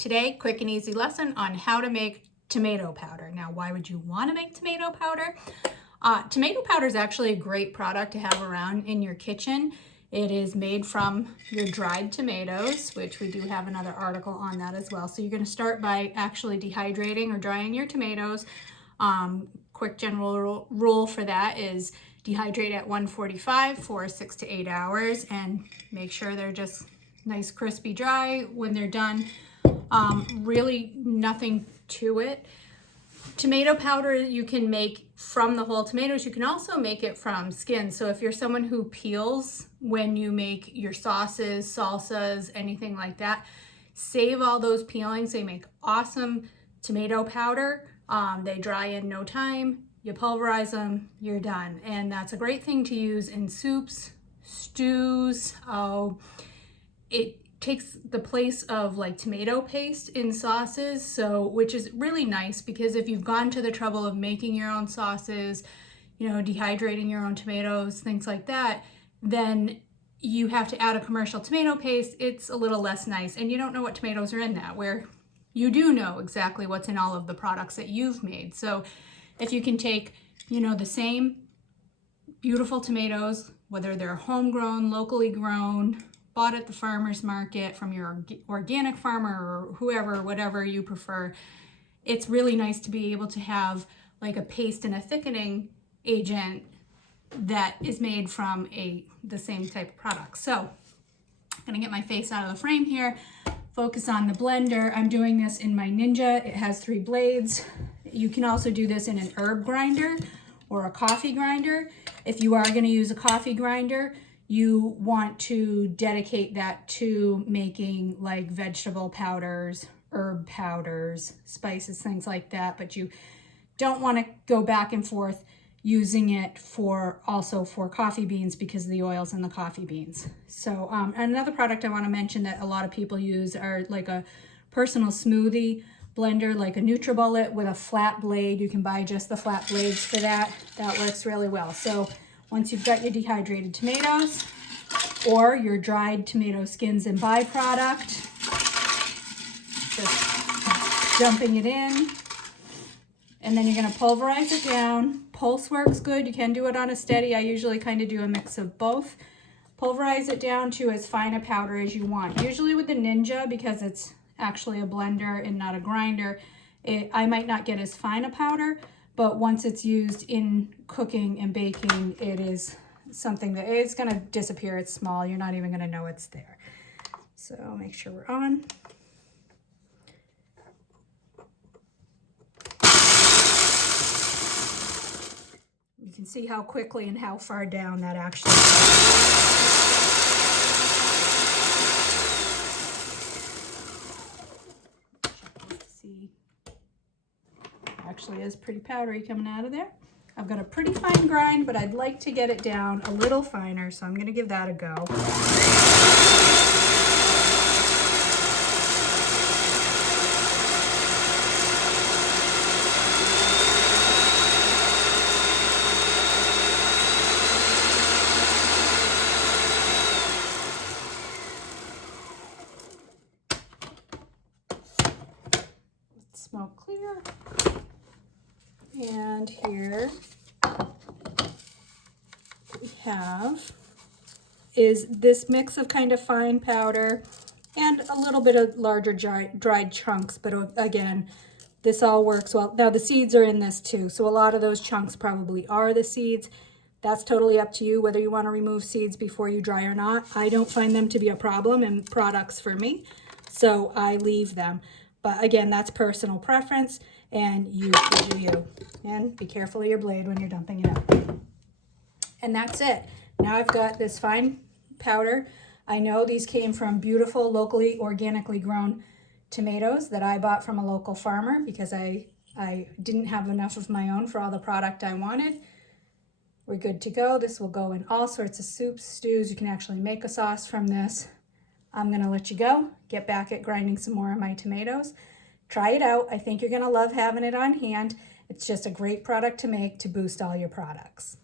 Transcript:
Today, quick and easy lesson on how to make tomato powder. Now, why would you want to make tomato powder? Tomato powder is actually a great product to have around in your kitchen. It is made from your dried tomatoes, which we do have another article on that as well. So you're going to start by actually dehydrating or drying your tomatoes. Quick general rule for that is dehydrate at 145 for 6 to 8 hours and make sure they're just nice crispy dry when they're done. Really nothing to it. Tomato powder you can make from the whole tomatoes. You can also make it from skins. So if you're someone who peels when you make your sauces, salsas, anything like that, save all those peelings. They make awesome tomato powder. They dry in no time. You pulverize them, you're done. And that's a great thing to use in soups, stews. It takes the place of like tomato paste in sauces, so which is really nice because if you've gone to the trouble of making your own sauces, dehydrating your own tomatoes, things like that, then you have to add a commercial tomato paste. It's a little less nice, and you don't know what tomatoes are in that, where you do know exactly what's in all of the products that you've made. So if you can take, the same beautiful tomatoes, whether they're homegrown, locally grown, bought at the farmer's market from your organic farmer or whoever, whatever you prefer, it's really nice to be able to have like a paste and a thickening agent that is made from the same type of product. So I'm gonna get my face out of the frame here, focus on the blender. I'm doing this in my Ninja. It has 3 blades. You can also do this in an herb grinder or a coffee grinder. If you are gonna use a coffee grinder, you want to dedicate that to making like vegetable powders, herb powders, spices, things like that. But you don't want to go back and forth using it also for coffee beans because of the oils in the coffee beans. So another product I want to mention that a lot of people use are like a personal smoothie blender, like a NutriBullet with a flat blade. You can buy just the flat blades for that. That works really well. So once you've got your dehydrated tomatoes or your dried tomato skins and byproduct, just dumping it in, and then you're going to pulverize it down. Pulse works good. You can do it on a steady. I usually kind of do a mix of both. Pulverize it down to as fine a powder as you want. Usually with the Ninja, because it's actually a blender and not a grinder, I might not get as fine a powder, but once it's used in cooking and baking, it is something that it's going to disappear. It's small. You're not even going to know it's there. So make sure we're on. You can see how quickly and how far down that actually goes. Actually is pretty powdery coming out of there. I've got a pretty fine grind, but I'd like to get it down a little finer, so I'm going to give that a go. Smoke clear. And here we have is this mix of kind of fine powder and a little bit of larger dried chunks, but again, this all works well. Now the seeds are in this too, so a lot of those chunks probably are the seeds. That's totally up to you whether you want to remove seeds before you dry or not. I don't find them to be a problem in products for me, so I leave them. But again, that's personal preference, and you do you. And be careful of your blade when you're dumping it out. And that's it. Now I've got this fine powder. I know these came from beautiful, locally, organically grown tomatoes that I bought from a local farmer because I didn't have enough of my own for all the product I wanted. We're good to go. This will go in all sorts of soups, stews. You can actually make a sauce from this. I'm going to let you go, get back at grinding some more of my tomatoes. Try it out. I think you're going to love having it on hand. It's just a great product to make to boost all your products.